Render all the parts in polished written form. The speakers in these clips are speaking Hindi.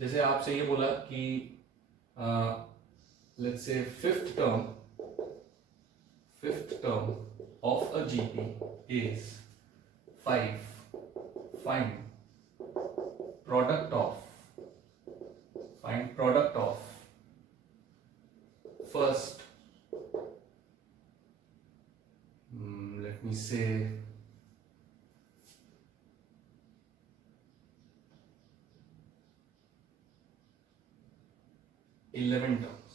जैसे आपसे ये बोला कि let's say fifth term of a GP is 5. Find product of first, let me say 11 terms.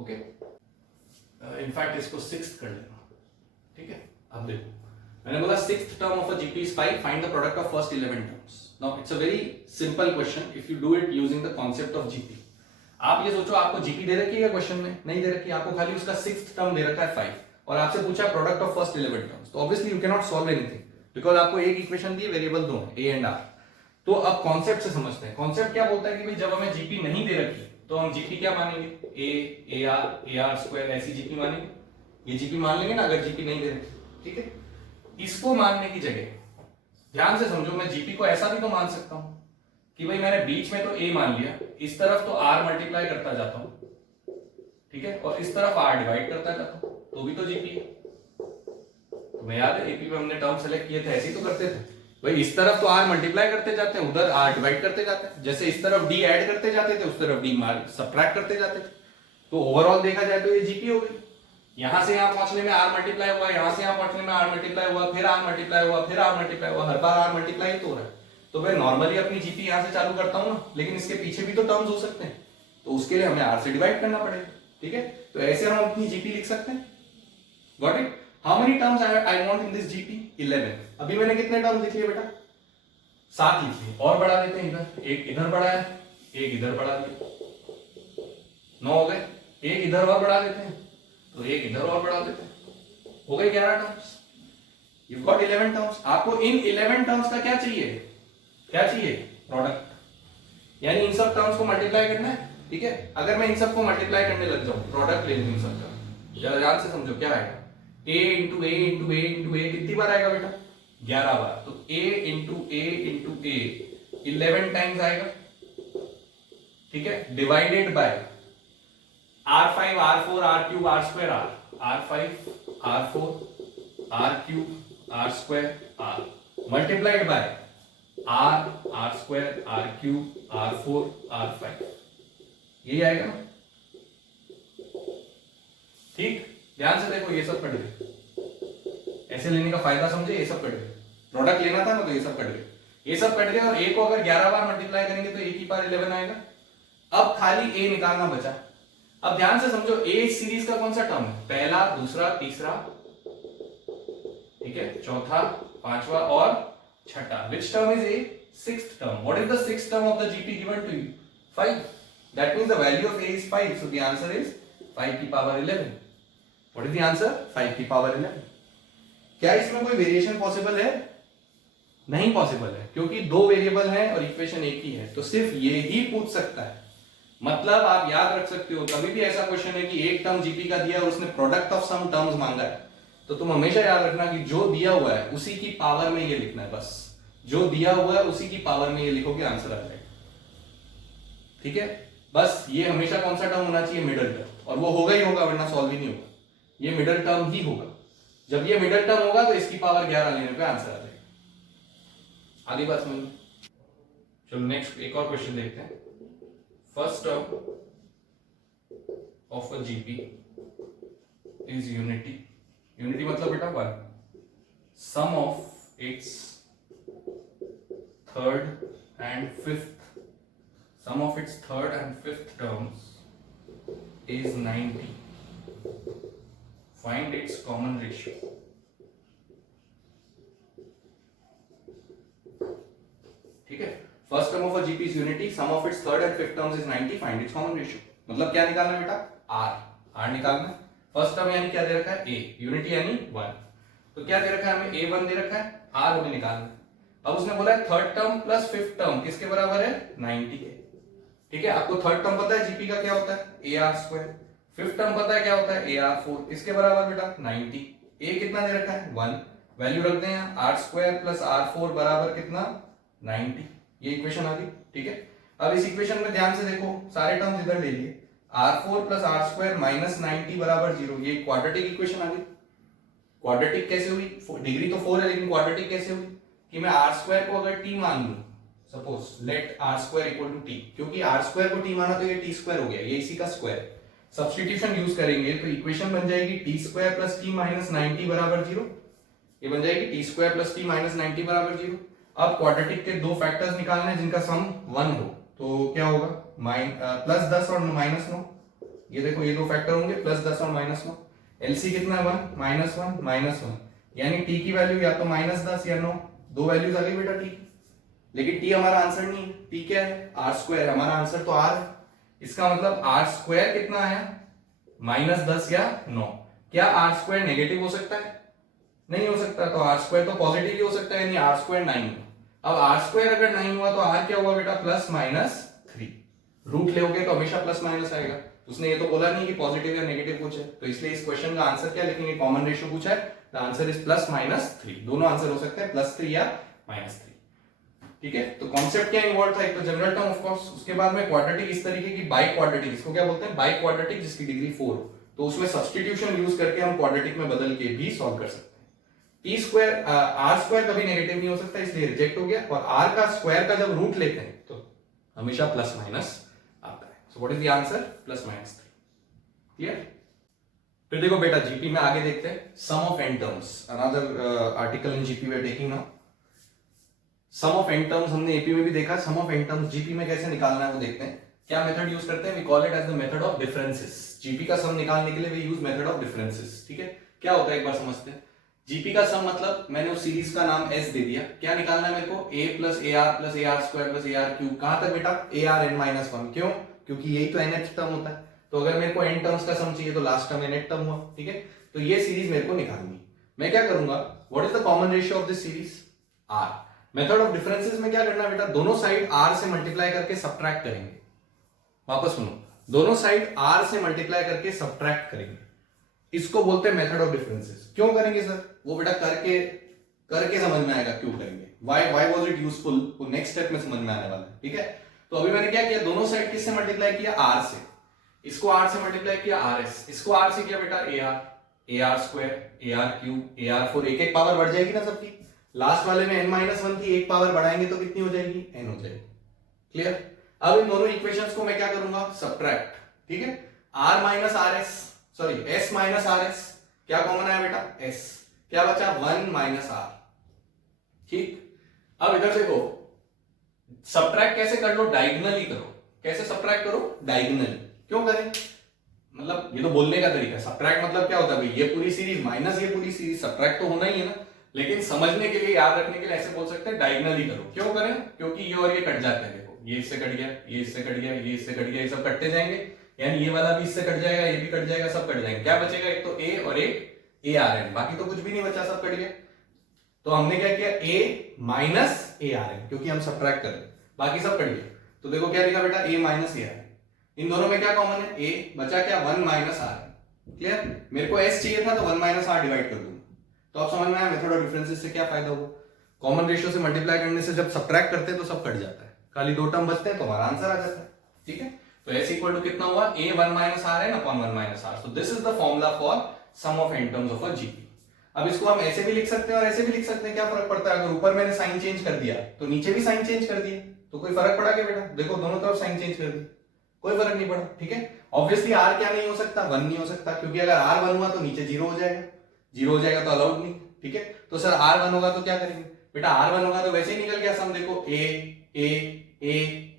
Okay, in fact इसको सिक्स्थ कर लेना. ठीक है, अब देखो मैंने बोला sixth term of a GP is 5. Find the product of first 11 terms. Now it's a very simple question if you do it using the concept of GP. आप ये सोचो आपको जीपी दे रखी है क्वेश्चन में, नहीं दे रखी, आपको खाली उसका सिक्स्थ टर्म दे रखा है 5 और आपसे पूछा प्रोडक्ट ऑफ फर्स्ट 11 टर्म्स. तो obviously you can not solve anything because आपको एक इक्वेशन दी है, वेरिएबल दो है ए एंड आर. तो अब कॉन्सेप्ट से समझते हैं. कॉन्सेप्ट क्या बोलता है कि भाई जब हमें जीपी नहीं दे रखी तो हम जीपी क्या मानेंगे, ए आर स्क्वायर ऐसी जीपी मानेंगे. ये जीपी मान लेंगे ना अगर जीपी नहीं दे रखी. ठीक है, इसको मानने की जगह ध्यान से समझो, मैं जीपी को ऐसा भी तो मान सकता हूं कि भाई मैंने बीच में तो ए मान लिया, इस तरफ तो आर मल्टीप्लाई करता जाता हूं. ठीक है, और इस तरफ आर डिवाइड करता जाता हूं, तो भी तो जीपी है. तुम्हें याद है एपी में हमने टर्म सेलेक्ट किए थे, ऐसे ही तो करते थे भाई. इस तरफ तो आर मल्टीप्लाई करते जाते हैं, उधर आर डिवाइड करते जाते हैं. जैसे इस तरफ डी ऐड करते जाते थे, उस तरफ डी सबट्रैक्ट करते जाते थे. तो ओवरऑल देखा जाए तो ये जीपी हो गई. यहां से यहां पहुंचने में आर मल्टीप्लाई हुआ, यहां से यहां पहुंचने में आर मल्टीप्लाई हुआ, फिर आर मल्टीप्लाई हुआ, फिर आर मल्टीप्लाई हुआ, हर बार आर मल्टीप्लाई तो हो रहा है. तो मैं नॉर्मली अपनी जीपी यहां से चालू करता हूं ना, लेकिन इसके पीछे भी तो टर्म्स हो सकते हैं, तो उसके लिए हमें आर से डिवाइड करना पड़ेगा. ठीक है, तो ऐसे हम अपनी जीपी लिख सकते हैं. Got it? How many terms I want in this GP? 11. अभी मैंने कितने टर्म्स लिख लिए बेटा? 7 लिख लिए. और बढ़ा देते हैं, इधर एक इधर बढ़ाया, एक इधर बढ़ा दिया, 9 हो गए. एक इधर और बढ़ा देते हैं, तो एक इधर और बढ़ा देते हैं, हो गए 11 टर्म्स. You got 11 terms. आपको इन 11 टर्म्स का क्या चाहिए? क्या चाहिए? प्रोडक्ट. यानी इन सब टर्म्स को मल्टीप्लाई करना है. ठीक है, अगर मैं इन सब को मल्टीप्लाई करने लग जाऊं, प्रोडक्ट ले लूं इन सब का, जरा ध्यान से समझो क्या आएगा. a into a into a into a कितनी बार आएगा बेटा? 11 बार. तो a into a into a 11 times आएगा. ठीक है, divided by R5 R4 R cube R square R, R5 R4 R cube R square R multiplied by R square R cube R4 R5. यही आएगा ना? ठीक, ध्यान से देखो, ये सब कट गए. ऐसे लेने का फायदा समझे, ये सब कट गए. प्रोडक्ट लेना था ना, तो ये सब कट गए. ये सब कट गए और a को अगर 11 बार मल्टीप्लाई करेंगे तो a की पावर 11 आएगा. अब खाली a निकालना बचा. अब ध्यान से समझो, a इस सीरीज का कौन सा टर्म है? पहला, दूसरा, तीसरा, ठीक है, चौथा, पांचवा और छठा. Which term is a? Sixth term. What is the sixth term of the GP given to you? 5. That means the value of a is 5. So the answer is 5 की power 11. What is the answer? 5 की पावर 11. क्या इसमें कोई वेरिएशन पॉसिबल है? नहीं पॉसिबल है, क्योंकि दो वेरिएबल हैं और इक्वेशन एक ही है. तो सिर्फ ये ही पूछ सकता है. मतलब आप याद रख सकते हो, कभी भी ऐसा क्वेश्चन है कि एक टर्म जीपी का दिया और उसने प्रोडक्ट ऑफ सम टर्म्स मांगा है, तो तुम हमेशा याद रखना कि जो दिया हुआ है उसी की पावर में ये लिखना है. बस जो दिया हुआ है उसी की पावर में ये लिखोगे, आंसर आ जाएगा. ठीक है, बस ये हमेशा कौन सा टर्म होना चाहिए? Middle term. और वो होगा ही होगा, वरना सॉल्व ही नहीं होगा. ये मिडिल टर्म ही होगा. जब ये मिडिल टर्म होगा तो इसकी पावर 11 लेने पे आंसर आ जाएगा. आगे बात समझ. चलो नेक्स्ट एक और क्वेश्चन देखते हैं. First term of a GP is unity. Unity मतलब बेटा 1. Sum of its third and fifth, sum of its third and fifth terms is 90. Find its common ratio. ठीक है, first term of a GP is unity, sum of its third and fifth terms is 90. Find its common ratio. मतलब क्या निकालना है बेटा? आर निकालना है. फर्स्ट टर्म यानी क्या दे रखा है? ए. यूनिटी यानी 1. तो क्या दे रखा है हमें? A1 दे रखा है, आर हमें निकालना है. अब उसने बोला है third term plus fifth term किसके बराबर है? 90 के. ठीक है, आपको थर्ड टर्म पता है जीपी का क्या होता है? ए आर स्क्वायर. फिफ्थ टर्म पता है क्या होता है? A R 4. किसके बराबर बेटा? 90. ए कितना दे रखा है? 1. वैल्यू रखते हैं, आर स्क्वायर प्लस आर 4 बराबर कितना? 90. ये इक्वेशन आ गई. ठीक है, अब इस इक्वेशन में ध्यान से देखो, सारे टर्म्स इधर ले लिए, r4 plus are square minus 90 बराबर 0। ये क्वाड्रेटिक इक्वेशन आ गई। क्वाड्रेटिक कैसे हुई? डिग्री तो 4 है, लेकिन क्वाड्रेटिक कैसे हुई कि मैं आर स्क्वायर को अगर t मान लूं, suppose let r square equal to t, क्योंकि आर स्क्वायर को t माना तो ये t स्क्वायर हो गया, ये इसी का स्क्वायर। सब्स्टिट्यूशन यूज करेंगे तो इक्वेशन बन जाएगी t square plus t minus 90 बराबर 0। ये बन जाएगी t square plus t minus 90 बराबर 0। अब क्वाड्रेटिक के दो फैक्टर्स निकालने हैं जिनका सम 1 हो, तो क्या होगा? प्लस 10 और माइनस 9। ये देखो ये दो फैक्टर होंगे, प्लस 10 और माइनस 9। एलसी कितना है? 1 माइनस 1 माइनस 1, यानी t की वैल्यू या तो माइनस 10 या 9, दो वैल्यूज आ गई बेटा t की। लेकिन t हमारा आंसर नहीं है, t क्या है? r square. हमारा आंसर तो r है, इसका मतलब r स्क्वायर कितना आया? माइनस 10 या 9। क्या r स्क्वायर नेगेटिव हो सकता है? नहीं हो सकता, तो r स्क्वायर तो पॉजिटिव ही हो सकता है, यानी r स्क्वायर 9 हुआ। अब r स्क्वायर अगर 9 हुआ तो r क्या हुआ बेटा? Plus minus 3। रूट लेओगे तो हमेशा प्लस माइनस आएगा। उसने ये तो बोला नहीं कि पॉजिटिव या नेगेटिव कुछ है, तो इसलिए इस क्वेश्चन का आंसर क्या लिखेंगे? कॉमन रेशियो पूछा है, the answer is plus minus 3। दोनों आंसर हो सकते हैं, प्लस 3 या माइनस 3। ठीक है, तो कॉन्सेप्ट क्या इन्वॉल्व था? एक तो जनरल टर्म ऑफ कोर्स, उसके बाद में क्वाड्रेटिक इस तरीके की, बाई क्वाड्रेटिक, इसको क्या बोलते हैं? बाई क्वाड्रेटिक, जिसकी डिग्री 4, तो उसमें सब्स्टिट्यूशन यूज करके हम क्वाड्रेटिक में बदल के भी सॉल्व कर सकते हैं। टी स्क्वायर, आर स्क्वायर कभी नेगेटिव नहीं हो सकता, इसलिए रिजेक्ट हो गया। और आर का स्क्वायर का जब रूट लेते हैं तो हमेशा प्लस माइनस आता है। So what is the answer? Plus minus 3। Clear? फिर देखो बेटा, जीपी में आगे देखते हैं sum of n terms, another article in GP we are taking now. Sum of n terms हमने एपी में भी देखा, sum of n terms GP में कैसे निकालना है वो देखते हैं। क्या मेथड यूज करते हैं? We call it as the method of differences. GP का सम निकालने के लिए we use method of differences. ठीक है, क्या होता है एक बार समझते हैं। जीपी का सम मतलब मैंने उस सीरीज का नाम एस दे दिया। क्या निकालना है मेरे को? A plus a r square plus a r cube. कहां तक बेटा? A r n minus 1। क्यों? क्योंकि यही तो nth टर्म होता है। तो अगर मेरे को n टर्म्स का सम चाहिए तो लास्ट टर्म nth टर्म हुआ। ठीक है, तो ये सीरीज मेरे को निकालनी। मैं क्या करूंगा? What is the common ratio of this series? r। Method of differences में क्या करना बेटा? दोनों साइड r से मल्टीप्लाई करके सब्ट्रैक्ट करेंगे। वापस सुनो, दोनों साइड r से मल्टीप्लाई करके सब्ट्रैक्ट करेंगे, इसको बोलते हैं मेथड ऑफ डिफरेंसेस। क्यों करेंगे सर? वो बेटा करके समझ में आएगा क्यों करेंगे। व्हाई वाज इट यूजफुल, वो नेक्स्ट स्टेप में समझ में आने वाला है। ठीक है, तो अभी मैंने क्या किया? दोनों साइड किससे मल्टीप्लाई किया? r से। इसको r से मल्टीप्लाई किया rs, इसको r से किया बेटा a r square, A r cube, A R 4। एक एक पावर बढ़ जाएगी ना सबकी। लास्ट वाले में n-1 थी, एक पावर बढ़ाएंगे तो कितनी हो जाएगी? n हो जाएगी। क्लियर? अब इन दोनों इक्वेशंस को मैं क्या करूंगा? सब्ट्रैक्ट। ठीक है, r minus R S, sorry s minus R S, क्या कॉमन आया बेटा? s। क्या बचा? 1 माइनस r। ठीक, अब इधर देखो, सब्ट्रैक्ट कैसे कर लो? डायगोनली करो। कैसे सब्ट्रैक्ट करो? डायगोनली। क्यों करें? मतलब ये तो बोलने का तरीका है। सब्ट्रैक्ट मतलब क्या होता है भाई? ये पूरी सीरीज माइनस ये पूरी सीरीज, सब्ट्रैक्ट तो होना ही है ना। लेकिन समझने के लिए, याद रखने के लिए ऐसे बोल सकते हैं डायगोनली करो। क्यों करें? क्योंकि ये और ये कट जाते हैं। देखो, ये इससे कट गया, ये इससे कट गया, ये इससे कट गया, ये सब कटते जाएंगे, यानी ये वाला भी इससे कट जाएगा, ये भी कट जाएगा, सब कट जाएंगे। क्या बचेगा? एक तो a और एक ए आर एन, बाकी तो कुछ भी नहीं बचा, सब कट गया। तो हमने क्या किया? a minus a r n, क्योंकि हम सब्ट्रैक्ट कर रहे हैं, बाकी सब कट गया। तो देखो क्या लिखा बेटा? a minus a r n. इन दोनों में क्या कॉमन है? a बचा क्या? 1 माइनस आर। क्लियर? मेरे को s चाहिए था तो 1 माइनस आर डिवाइड कर दूंगा। तो आप समझ में आया मेथड ऑफ डिफरेंसेस से क्या फायदा हुआ? कॉमन रेशियो से मल्टीप्लाई करने से जब सब्ट्रैक्ट करते हैं तो सब कट जाता है, खाली दो टर्म बचते हैं तो हमारा आंसर आ जाता है। ठीक है, तो s इक्वल टू कितना हुआ? a 1 minus r n upon 1 minus r. So this is the formula for sum of n terms of a GP. अब इसको हम ऐसे भी लिख सकते हैं और ऐसे भी लिख सकते हैं। क्या फर्क पड़ता है? अगर ऊपर मैंने साइन चेंज कर दिया तो नीचे भी साइन चेंज कर दिया, तो कोई फर्क पड़ा क्या बेटा? देखो, दोनों तरफ साइन चेंज कर दिया, कोई फर्क नहीं पड़ा। ठीक है, ऑब्वियसली r क्या नहीं हो सकता? 1 नहीं हो सकता, क्योंकि अगर r 1 हुआ तो नीचे 0 हो जाएगा, 0 हो जाएगा तो अलाउड नहीं। ठीक है, तो सर r 1 होगा तो क्या करेंगे बेटा? r 1 होगा तो वैसे ही निकल गया सम। देखो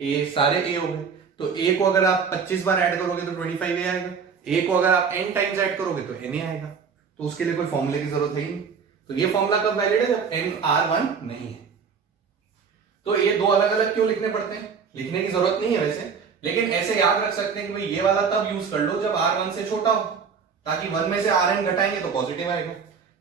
a सारे a हो गए, तो a को अगर आप 25 बार ऐड करोगे तो 25a आएगा, a को अगर आप n टाइम्स ऐड करोगे तो na आएगा। तो उसके लिए कोई फॉर्मूले की जरूरत है ही नहीं। तो ये फॉर्मूला कब वैलिड है? जब n r1 नहीं है। तो ये दो अलग अलग क्यों लिखने पड़ते हैं? लिखने की जरूरत नहीं है वैसे, लेकिन ऐसे याद रख सकते हैं कि भाई ये वाला तब यूज कर लो जब r1 से छोटा हो, ताकि 1 में से rn घटाएंगे तो पॉजिटिव आएगा।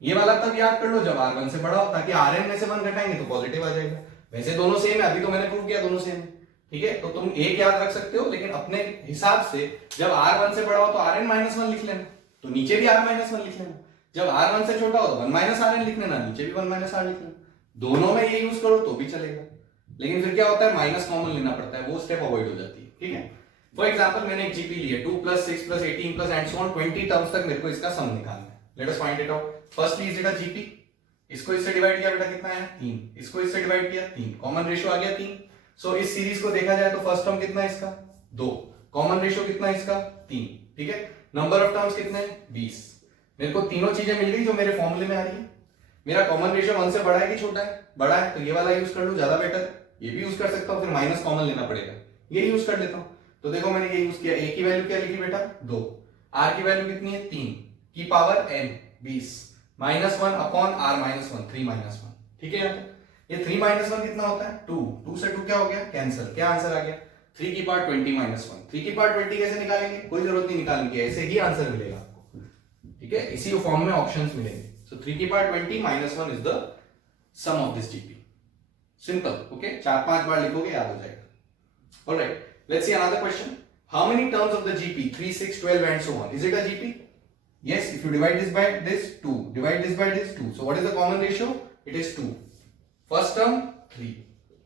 ये वाला तब याद कर लो जब r1 से बड़ा हो, ताकि rn में से 1 घटाएंगे तो पॉजिटिव आ जाएगा। वैसे दोनों सेम है, अभी तो मैंने प्रूव किया दोनों सेम है। ठीक है, तो तुम एक याद रख सकते हो, लेकिन अपने हिसाब से जब r1 से बड़ा हो तो rn-1 लिख लेना, तो नीचे भी r-1 लिख लेना। जब r1 से छोटा हो तो 1 rn लिख लेना, नीचे भी 1 r लिख लेना। दोनों में ये यूज करो तो भी चलेगा। लेकिन फिर क्या होता है, माइनस कॉमन लेना पड़ता है, वो स्टेप अवॉइड हो जाती है, ठीक है। फॉर एग्जाम्पल मैंने एक जीपी ली है 2 + 6 + 18 + एंड सो ऑन 20 टर्म्स तक मेरे को इसका सम निकालना है। Let us find it out. Firstly is it a GP, इसको इससे डिवाइड किया बेटा कितना है 3, इसको इससे डिवाइड किया 3, कॉमन रेशियो आ गया 3। सो इस सीरीज को देखा जाए तो फर्स्ट टर्म कितना है इसका 2, कॉमन रेशियो कितना है इसका 3, ठीक है। नंबर ऑफ टर्म्स कितने हैं 20। मेरे को तीनों चीजें मिल गई जो मेरे फॉर्मूले में आ रही है। मेरा कॉमन रेशियो 1 से बड़ा है कि छोटा है, बड़ा है, तो ये वाला यूज कर लूं, ज्यादा बेटर है। ये भी यूज कर सकता हूं, फिर माइनस कॉमन लेना पड़ेगा, ये यूज कर लेता हूं। तो देखो मैंने ये यूज किया, ए की वैल्यू क्या लिखी बेटा 2, आर की वैल्यू कितनी है 3 की पावर n 20 -1 अपॉन r - 1 3 - 1, ठीक है। ये 3 - 1 कितना होता है 2, 2 से 2 क्या हो गया कैंसिल, क्या आंसर आ गया 3 की पावर 20 - 1। 3 की पावर 20 कैसे निकालेंगे, कोई जरूरत नहीं निकालने की, ऐसे ही आंसर मिलेगा आपको, ठीक है। इसी फॉर्म में ऑप्शंस मिलेंगे। सो 3 की power 20 - 1 is the sum of this GP. Simple, okay, 4-5 बार लिखोगे याद हो जाएगा। Alright, let's see another question. How many terms of the GP 3, 6, 12 and so on? Is it a GP? Yes, if you divide this by this 2, divide this by this 2. So what is the common ratio? It is 2. First term 3,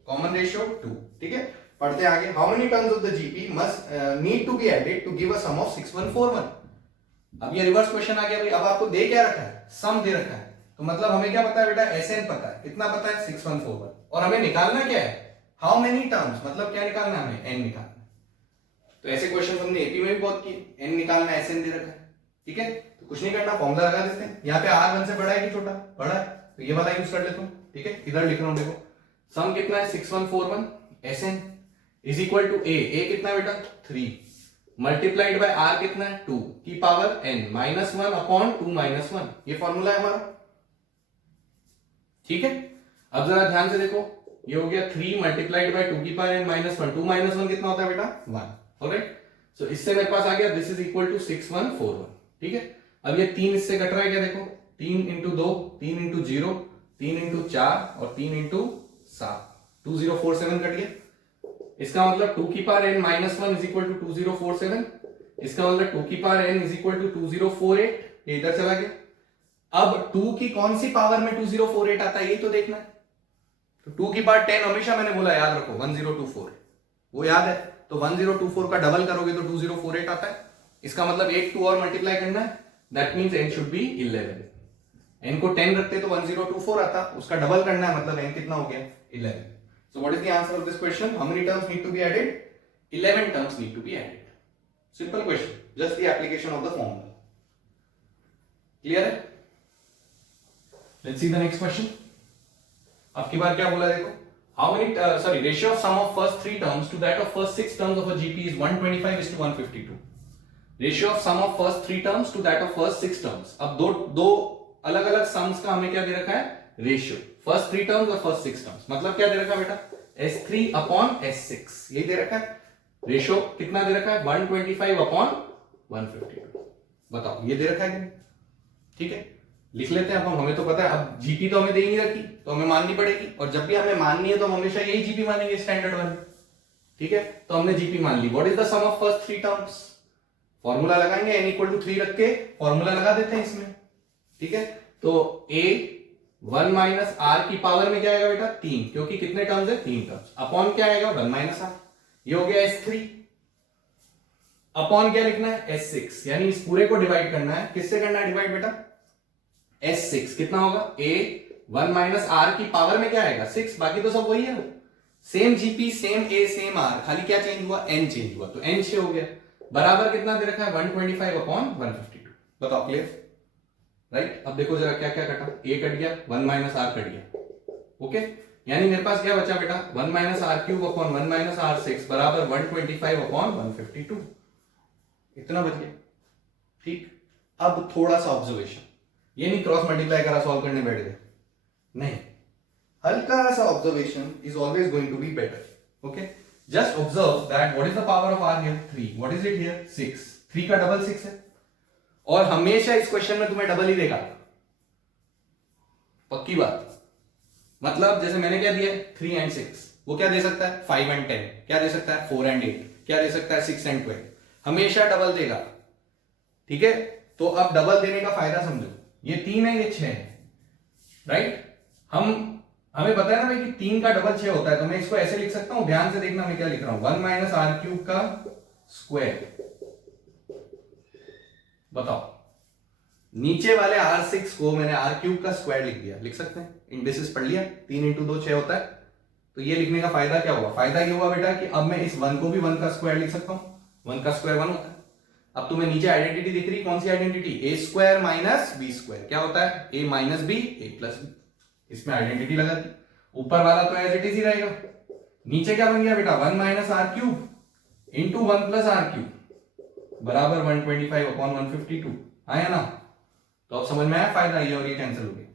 common ratio 2, ठीक है। पढ़ते आगे। How many terms of the GP must need to be added to give a sum of 6141? अब ये रिवर्स क्वेश्चन आ गया भाई। अब आपको दे क्या रखा है, सम दे रखा है, तो मतलब हमें क्या पता है बेटा, SN पता है, कितना पता है 6141, और हमें निकालना क्या है हाउ मेनी टर्म्स, मतलब क्या निकालना है हमें, n निकालना है। तो ऐसे क्वेश्चन हमने एपी में भी बहुत किए, n निकालना है, SN दे रखा है, ठीक है। तो कुछ नहीं करना, फॉर्मूला लगा देते हैं। यहाँ पे r 1 से बड़ा है कि छोटा, बड़ा है, तो ये वाला यूज कर लेता हूँ, ठीक है। इधर लिख रहा हूँ, देखो सम कितना है 6141, SN is equal to a कितना है बेटा 3 मल्टीप्लाइड बाय r कितना है 2 की पावर n -1 अपॉन 2 - 1, ये फॉर्मूला है हमारा, ठीक है। अब जरा ध्यान से देखो, ये हो गया 3 मल्टीप्लाइड बाय 2 की पावर n -1, 2 - 1 कितना होता है बेटा 1, ऑलराइट। सो इससे मेरे पास आ गया दिस इज इक्वल टू 6141, ठीक है। अब ये 3 इससे कट रहा है क्या, देखो 3 × 2 3 × 0 3 × 4 और 3 × 7 2047 कट गया। इसका मतलब 2 की power n -1 is equal to 2047, इसका मतलब 2 की power n is equal to 2048, ये इधर चला गया। अब 2 की कौन सी पावर में 2048 आता है ये तो देखना है। तो 2 की पावर 10 हमेशा मैंने बोला याद रखो 1024, वो याद है, तो 1024 का डबल करोगे तो 2048 आता है। इसका मतलब एक 2 और मल्टीप्लाई करना है, that means n should be 11। n को 10 रखते तो 1024 आता, उसका डबल करना है, मतलब n कितना हो गया 11। So what is the answer of this question, how many terms need to be added, 11 terms need to be added. Simple question, just the application of the formula. Clear है? Let's see the next question. अब की बार क्या बोला देखो, how many ratio of sum of first 3 terms to that of first 6 terms of a GP is 125:152। Ratio of sum of first 3 terms to that of first 6 terms. अब दो अलग अलग सम्स का हमें क्या दे रखा है, रेशियो, फर्स्ट 3 टर्म्स और फर्स्ट 6 टर्म्स। मतलब क्या दे रखा है बेटा, S3/S6, ये दे रखा है। रेशियो कितना दे रखा है 125/152। बताओ ये दे रखा है, ठीक है। लिख लेते हैं अब हम, हमें तो पता है। अब जीपी तो हमें दे ही नहीं रखी, तो हमें माननी पड़ेगी, और जब भी हमें माननी है तो हम हमेशा यही जीपी मानेंगे, स्टैंडर्ड वाली, ठीक है। तो हमने जीपी मान ली। What is the sum of first 3 terms, formula लगाएंगे, n = 3 रख के फॉर्मूला लगा देते हैं इसमें, ठीक है। तो a 1 - r की पावर में क्या आएगा बेटा 3, क्योंकि कितने टर्म्स है 3 टर्म्स, अपॉन क्या आएगा 1 - r, ये हो गया S3, अपॉन क्या लिखना है S6, यानी इस पूरे को डिवाइड करना है, किससे करना है डिवाइड बेटा, S6 कितना होगा, a 1 - r की पावर में क्या आएगा 6, बाकी तो सब वही है ना, same GP same a same r, खाली क्या चेंज हुआ n चेंज हुआ, तो n 6 हो गया, बराबर कितना दे रखा है 125/152। बताओ क्लियर, राइट। अब देखो जरा क्या क्या कटा, a कट गया, 1 - r कट गया, ओके। यानी मेरे पास क्या बचा बेटा 1 - r³ 1 - r6 बराबर 125/152, इतना बच गया, ठीक। अब थोड़ा सा ऑब्जर्वेशन, ये नहीं क्रॉस मल्टीप्लाई करा सॉल्व करने बैठ गए, नहीं, हल्का सा observation is always going to be better, okay. Just observe that what is the power of r here 3, what is it here 6, 3 का डबल 6 है, और हमेशा इस क्वेश्चन में तुम्हें डबल ही देगा, पक्की बात। मतलब जैसे मैंने क्या दिया 3 and 6, वो क्या दे सकता है 5 and 10, क्या दे सकता है 4 and 8, क्या दे सकता है 6 and 12, हमेशा डबल देगा, ठीक है। तो अब डबल देने का फायदा समझो, ये 3 है ये 6 है, राइट। हम हमें पता है ना भाई कि 3 का डबल 6 होता है, तो मैं इसको ऐसे लिख सकता हूं, ध्यान से देखना मैं क्या लिख रहा हूं, 1 माइनस आर क्यूब का स्क्वायर। बताओ, नीचे वाले R6 को मैंने आर क्यूब का स्क्वायर लिख दिया, लिख सकते हैं, इंडेसिस पढ़ लिया, 3 इंटू 2 6 होता है। तो ये लिखने का फायदा क्या हुआ, फायदा ये हुआ बेटा कि अब मैं इस 1 को भी 1 का स्क्वायर लिख सकता हूं, 1 का स्क्वायर 1 होता है। अब तुम्हें नीचे आइडेंटिटी दिख रही, कौन सी आइडेंटिटी, ए स्क्वायर माइनस बी स्क्वायर, क्या होता है, ए माइनस बी ए प्लस बी, इसमें आइडेंटिटी लगा दी। ऊपर वाला तो एज इट इज ही रहेगा, नीचे क्या बन गया बेटा, 1 minus r cube into 1 plus r cube बराबर 125 अपॉन 152, आया ना। तो अब समझ में आया फायदा, ये और ये कैंसिल हो गया।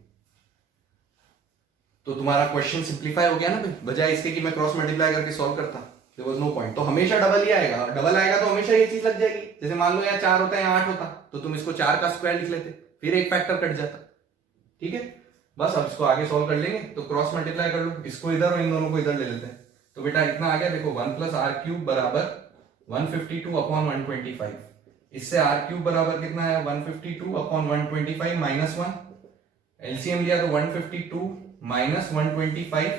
तो तुम्हारा क्वेश्चन सिंप्लीफाई हो गया ना, बजाय इसके कि मैं क्रॉस मल्टीप्लाई करके सॉल्व करता, देयर वाज नो पॉइंट। तो हमेशा डबल ही आएगा, डबल आएगा तो हमेशा ये चीज लग जाएगी। जैसे मान लो यहाँ 4 होता है, यहाँ 8 होता, तो तुम इसको 4 का स्क्वायर लिख लेते, फिर एक फैक्टर कट जाता, ठीक है। बस अब इसको आगे सॉल्व कर लेंगे, तो क्रॉस मल्टीप्लाई कर लो, इसको इधर और इन दोनों को इधर ले लेते हैं। तो बेटा इतना आ गया, देखो 1 प्लस आर क्यूब बराबर 152 अपॉन 125, इससे आर क्यूब बराबर कितना है, 152 अपॉन 125 माइनस 1, एलसीएम लिया तो 152 माइनस 125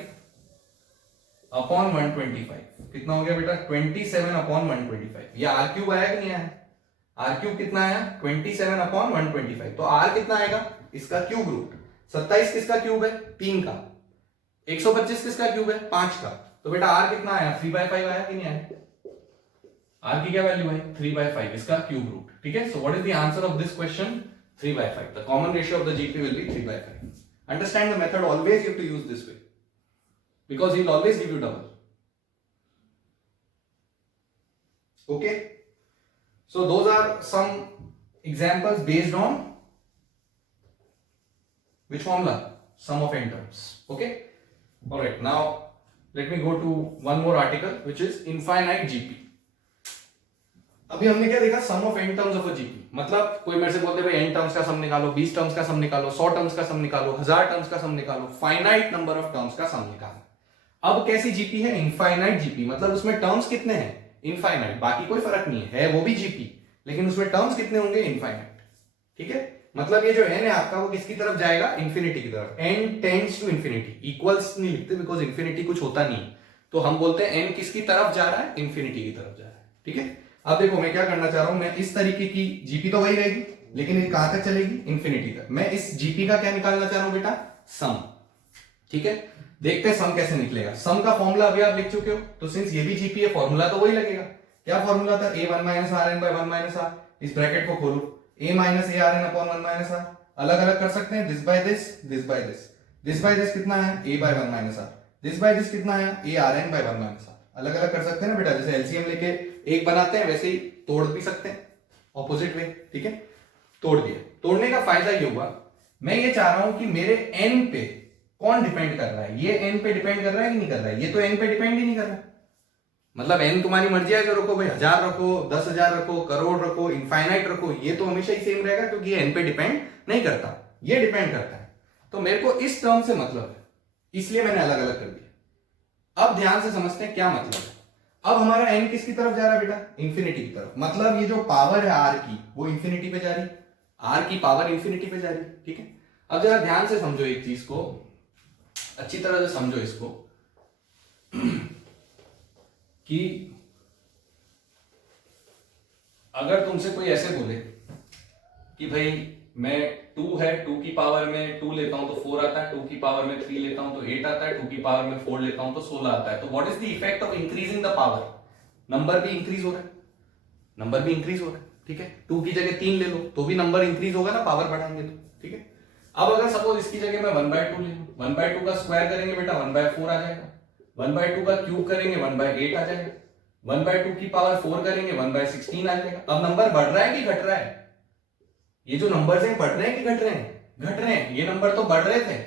अपॉन 125 कितना हो गया बेटा, 27 अपॉन 125। ये आर क्यूब आया कि नहीं आया, आर क्यूब कितना आया, 27 अपॉन 125। तो आर कितना आएगा, इसका क्यूब रूट, 27 किसका क्यूब है, 3 का, 125 किसका क्यूब है, 5 का। तो बेटा आर कितना आया, 3/5 आया कि नहीं आया, आर की क्या वैल्यू है, 3/5, इसका क्यूब रूट, ठीक है। So what is the answer of this question, 3/5। The common ratio of the GP will be 3/5। Understand the method, always you have to use this way because he'll always give you double. Okay, so those are some examples based on which formula, sum of n terms. Okay, all right, now let me go to one more article which is infinite GP. अभी हमने क्या देखा, sum of n terms of a GP, मतलब कोई मेरे से बोलते भाई n टर्म्स का सम निकालो, 20 टर्म्स का सम निकालो, 100 टर्म्स का सम निकालो, 1000 टर्म्स का सम निकालो, फाइनाइट नंबर ऑफ टर्म्स का सम निकालो। अब कैसी जीपी है, इनफाइनाइट जीपी, मतलब उसमें टर्म्स कितने हैं, इनफाइनाइट, बाकी कोई फर्क नहीं है वो भी जीपी, लेकिन उसमें टर्म्स कितने होंगे, इनफाइनाइट, ठीक है। मतलब ये जो n है आपका, वो किसकी तरफ जाएगा, इंफिनिटी की तरफ, n tends to infinity, equals नहीं लिखते बिकॉज इंफिनिटी कुछ होता नहीं, तो हम बोलते हैं n किसकी तरफ जा रहा है, इंफिनिटी की तरफ जा रहा है, ठीक है। अब देखो मैं क्या करना चाह रहा हूं, मैं इस तरीके की जीपी तो वही रहेगी, लेकिन ये कहां तक चलेगी, इंफिनिटी तक। मैं इस जीपी का क्या निकालना चाह रहा हूं बेटा, सम, ठीक है। देखते हैं सम कैसे निकलेगा। सम का फॉर्मूला अभी आप लिख चुके हो, तो सिंस ये भी जीपी है, फॉर्मूला तो वही लगेगा। क्या फॉर्मूला था, a1 minus r n by 1 minus r, इस ब्रैकेट को खोलो, a minus a r n upon 1 minus r, अलग अलग कर सकते हैं, this by this, this by this, this by this कितना है, a by 1 minus r, this by this कितना है, a r n by 1 minus r, अलग अलग कर सकते हैं ना बेटा, जैसे एलसीएम लेके एक बनाते हैं वैसे ही तोड़ भी सकते हैं, ऑपोजिट वे, ठीक है। तोड़ दिया, तोड़ने का फायदा ये हुआ, मैं ये चाह रहा हूं कि मेरे n पे कौन डिपेंड कर रहा है, ये n पे डिपेंड कर रहा है कि नहीं कर रहा है, ये तो n पे डिपेंड ही नहीं कर रहा है। मतलब n तुम्हारी मर्जी है, जो रखो भाई, 1000 रखो, 10,000 रखो, करोड़ रखो, इनफाइनाइट रखो, ये तो हमेशा ही सेम रहेगा क्योंकि ये n पे डिपेंड नहीं करता, ये डिपेंड करता है। तो मेरे को इस टर्म से मतलब है, इसलिए मैंने अलग अलग कर दिया। अब ध्यान से समझते हैं क्या मतलब है। अब हमारा n किसकी तरफ जा रहा है बेटा, इंफिनिटी की तरफ, मतलब ये जो पावर है r की, वो इंफिनिटी पे जा रही, r की पावर इंफिनिटी पे जा रही, ठीक है। अब जरा ध्यान से समझो एक चीज को, अच्छी तरह से समझो इसको कि अगर तुमसे कोई ऐसे बोले कि भाई मैं 2 है, 2 की पावर में 2 लेता हूं तो 4 आता है, 2 की पावर में 3 लेता हूं तो 8 आता है, 2 की पावर में 4 लेता हूं तो 16 आता है, तो what is the effect of increasing the power, number भी इंक्रीज हो रहा है, नंबर भी इंक्रीज हो रहा है, ठीक है। 2 की जगह 3 ले लो तो भी नंबर इंक्रीज होगा ना, पावर बढ़ाएंगे तो, ठीक है। अब अगर सपोज इसकी जगह मैं 1/2 ले लूं, 1/2 का स्क्वायर करेंगे बेटा 1/4 आ जाएगा, 1/2 का क्यूब करेंगे 1/8 आ जाएगा, 1/2 की पावर 4 करेंगे 1/16 आ जाएगा। अब नंबर बढ़ रहा है कि घट रहा है, ये जो नंबर्स हैं बढ़ रहे हैं कि घट रहे हैं, घट रहे हैं। ये नंबर तो बढ़ रहे थे,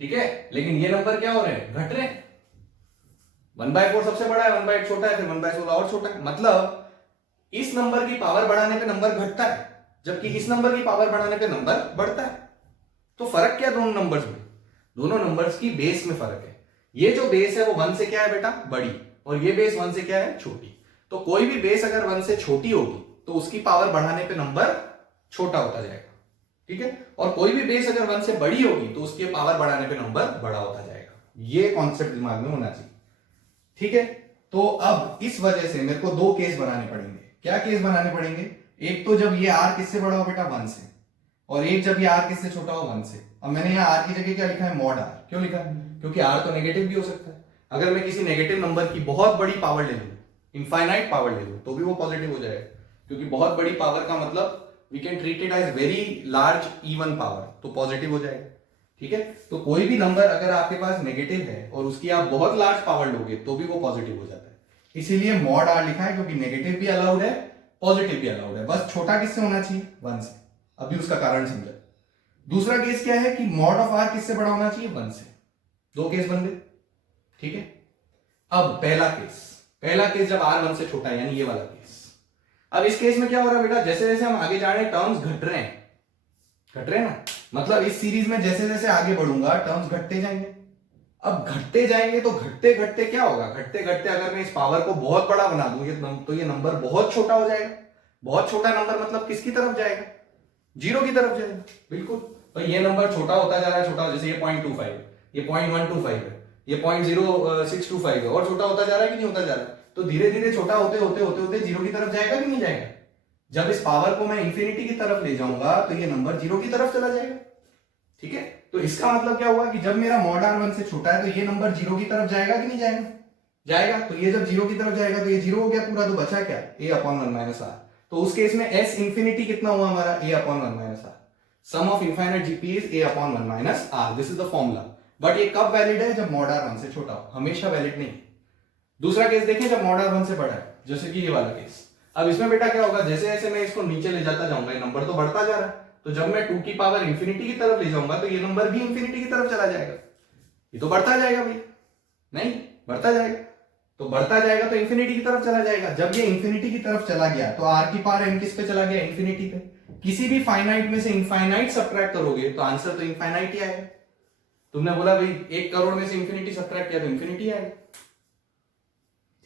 ठीक है, लेकिन ये नंबर क्या हो रहे हैं, घट रहे हैं। 1/4 सबसे बड़ा है, 1/8 छोटा है, फिर 1/16 और छोटा है। मतलब इस नंबर की पावर बढ़ाने पे नंबर घटता है, जबकि इस नंबर की पावर बढ़ाने पे नंबर बढ़ता है। तो फर्क क्या दोनों नंबर्स में, दोनों नंबर्स की बेस में फर्क है। ये जो बेस है वो 1 से क्या है बेटा, बड़ी, और ये बेस 1 से क्या है, छोटी। तो कोई भी बेस अगर 1 से छोटी होगी तो उसकी पावर बढ़ाने पे नंबर छोटा होता जाएगा, ठीक है, और कोई भी बेस अगर 1 से बड़ी होगी तो उसके पावर बढ़ाने पे नंबर बड़ा होता जाएगा, ये कॉन्सेप्ट दिमाग में होना चाहिए। ठीक है, तो अब इस वजह से मेरे को दो केस बनाने पड़ेंगे। क्या केस बनाने पड़ेंगे? एक तो जब ये r किससे बड़ा हो बेटा 1 से, और एक जब ये r किससे छोटा हो 1 से। अब मैंने यहाँ r की जगह क्या लिखा है? Mod r। क्यों लिखा है? क्योंकि r तो नेगेटिव भी हो सकता है। अगर मैं किसी नेगेटिव नंबर की बहुत बड़ी पावर ले लूं, इनफाइनाइट पावर ले लूं, तो भी वो पॉजिटिव हो जाएगा, क्योंकि बहुत बड़ी पावर का मतलब we can treat it as very large even power, तो पॉजिटिव हो जाएगा। ठीक है, तो कोई भी नंबर अगर आपके पास नेगेटिव है और उसकी आप बहुत लार्ज पावर लोगे तो भी वो पॉजिटिव हो जाता है, इसीलिए मॉड r लिखा है, क्योंकि नेगेटिव भी अलाउड है, पॉजिटिव भी अलाउड है, बस छोटा किससे होना चाहिए? 1 से। अभी उसका कारण समझा। दूसरा केस क्या है कि मॉड ऑफ r किससे बड़ा होना चाहिए? 1 से। दो केस बन गए। ठीक है, अब पहला केस जब r 1 से छोटा है, यानी ये वाला केस। अब इस केस में क्या हो रहा है बेटा? जैसे जैसे हम आगे जा रहे हैं टर्म्स घट रहे हैं ना, मतलब इस सीरीज में जैसे जैसे आगे बढ़ूंगा टर्म्स घटते जाएंगे। अब घटते जाएंगे तो घटते घटते क्या होगा? घटते घटते अगर मैं इस पावर को बहुत बड़ा बना दूं तो ये नंबर बहुत छोटा हो जाएगा। बहुत छोटा नंबर मतलब किसकी तरफ जाएगा? 0 की तरफ जाएगा। बिल्कुल, तो ये नंबर छोटा होता जा रहा है, छोटा, जैसे ये 0.25 है, ये 0.125 है, ये 0.0625 है, और छोटा होता जा रहा है कि नहीं होता जा रहा है? तो धीरे धीरे छोटा होते होते होते होते 0 की तरफ जाएगा कि नहीं जाएगा? जब इस पावर को मैं इंफिनिटी की तरफ ले जाऊंगा तो ये नंबर 0 की तरफ चला जाएगा। ठीक है, तो इसका मतलब क्या हुआ कि जब मेरा मॉड r 1 से छोटा है तो ये नंबर 0 की तरफ जाएगा कि नहीं जाएगा? जाएगा। तो ये जब 0 की तरफ जाएगा तो ये 0 हो गया पूरा, तो बचा क्या? a/1 - r। तो उस केस में s इंफिनिटी कितना हुआ हमारा? a/1 - r। Sum of infinite GP is a/1 - r। This is the formula. But ये कब वैलिड है? जब मॉड r 1 से छोटा हो, हमेशा वैलिड नहीं। दूसरा केस देखें, जब मॉड r 1 से बड़ा है, जैसे कि ये वाला केस। अब इसमें बेटा क्या होगा? जैसे जैसे मैं इसको नीचे ले जाता जाऊंगा, ये नंबर तो बढ़ता जा रहा है, तो जब मैं 2 की पावर इंफिनिटी की तरफ ले जाऊंगा तो ये नंबर भी इंफिनिटी की तरफ चला जाएगा। ये तो बढ़ता जाएगा भैया, नहीं बढ़ता जाएगा, तो बढ़ता जाएगा तो इंफिनिटी की तरफ चला जाएगा। जब ये इंफिनिटी की तरफ चला गया तो r की पावर n किस पे चला गया? इंफिनिटी पे। किसी भी फाइनाइट में से इनफाइनाइट सब्ट्रैक्ट करोगे तो आंसर तो इनफाइनाइट ही आएगा। तुमने बोला भाई 1 करोड़ में से इंफिनिटी सब्ट्रैक्ट किया तो इंफिनिटी आएगा।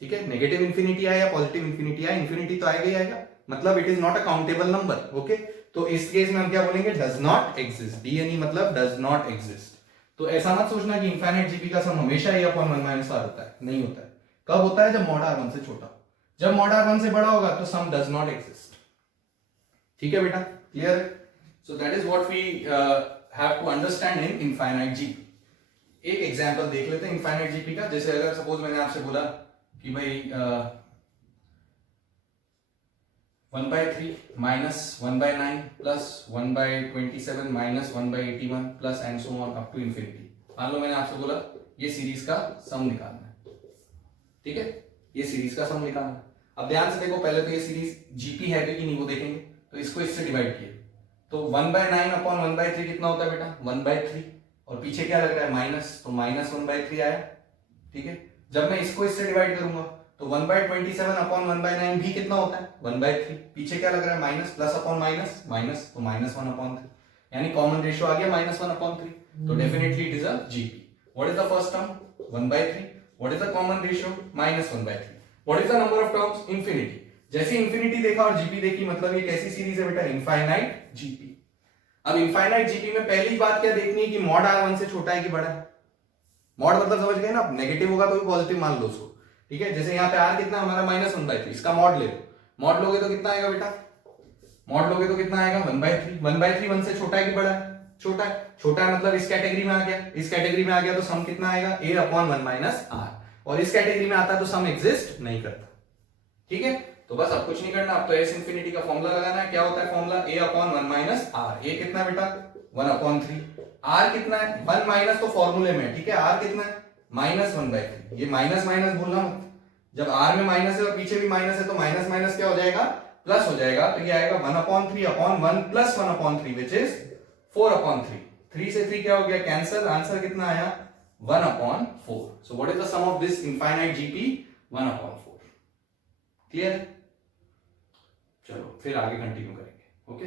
ठीक है, नेगेटिव इंफिनिटी आया या पॉजिटिव इंफिनिटी आया, इंफिनिटी तो आएगा ही आएगा, मतलब it is not a countable number. Okay, तो इस केस में हम क्या बोलेंगे? Does not exist. डीएनई मतलब डज नॉट एग्जिस्ट। तो ऐसा मत सोचना कि इनफाइनाइट जीपी का सम हमेशा a/1 - r होता है, नहीं होता है। कब होता है? जब मॉड r 1 से छोटा। जब मॉड r 1 से बड़ा होगा तो सम डज नॉट एग्जिस्ट। ठीक है बेटा, क्लियर है? So that is what we have to understand in infinite GP. एक एग्जांपल देख लेते हैं इनफाइनाइट जीपी का। जैसे अगर सपोज मैंने आपसे बोला कि भाई 1/3 minus 1/9 plus 1/27 minus 1/81 plus and so on up to infinity। मान लो मैंने आपसे बोला ये सीरीज का सम निकालना है। ठीक है, ये सीरीज का सम निकालना है। अब ध्यान से देखो, पहले तो ये सीरीज जीपी है कि नहीं वो देखेंगे। तो इसको इससे डिवाइड किए तो 1/9 अपॉन 1/3 कितना होता है बेटा? 1/3, और पीछे क्या लग रहा है? माइनस, तो माइनस 1/3 आया। ठीक है, जब मैं इसको इससे डिवाइड करूंगा तो 1/27 अपॉन 1/9 भी कितना होता है? 1/3। पीछे क्या लग रहा है? Minus, plus upon minus, minus, तो -1/3, यानी कॉमन रेशियो आ गया -1/3। तो definitely it is a GP. What is the first term? 1/3। What is the common ratio? -1/3। What is the number of terms? Infinity. जैसे इंफिनिटी देखा और जीपी देखी, मतलब ये कैसी सीरीज है बेटा? Infinite GP. अब इनफाइनाइट जीपी में पहली बात क्या देखनी है कि मॉड r 1 से छोटा है कि बड़ा है? मॉड मतलब समझ गए ना? नेगेटिव होगा तो भी पॉजिटिव मान लो उसको। ठीक है, जैसे यहाँ पे r कितना हमारा? -1/3। इसका मॉड ले लो। मॉड लोगे तो कितना आएगा बेटा? मॉड लोगे तो कितना आएगा? 1/3। 1/3 1 से छोटा है कि बड़ा है? छोटा है। छोटा है मतलब इस कैटेगरी में आ गया। इस कैटेगरी में आ गया तो सम कितना आएगा? a/1 - r। और इस कैटेगरी में आता है तो सम एग्जिस्ट नहीं करता। ठीक है, तो बस अब कुछ नहीं करना, अब तो s इंफिनिटी का फॉर्मूला लगाना है। क्या होता है फॉर्मूला? a/1 - r। a कितना बेटा? 1/3। r कितना है? 1 माइनस तो फॉर्मूले में, ठीक है, r कितना है? -1/3। ये माइनस माइनस भूलना मत। जब r में माइनस है और पीछे भी माइनस है तो माइनस माइनस क्या हो जाएगा? प्लस हो जाएगा। तो ये आएगा 1/3 अपॉन 1 प्लस 1/3 विच इज 4/3। 3 से 3 क्या हो गया? कैंसल। आंसर कितना आया? 1/4। So what is the sum of this infinite GP? 1/4। Clear है? चलो फिर आगे कंटिन्यू करेंगे। ओके।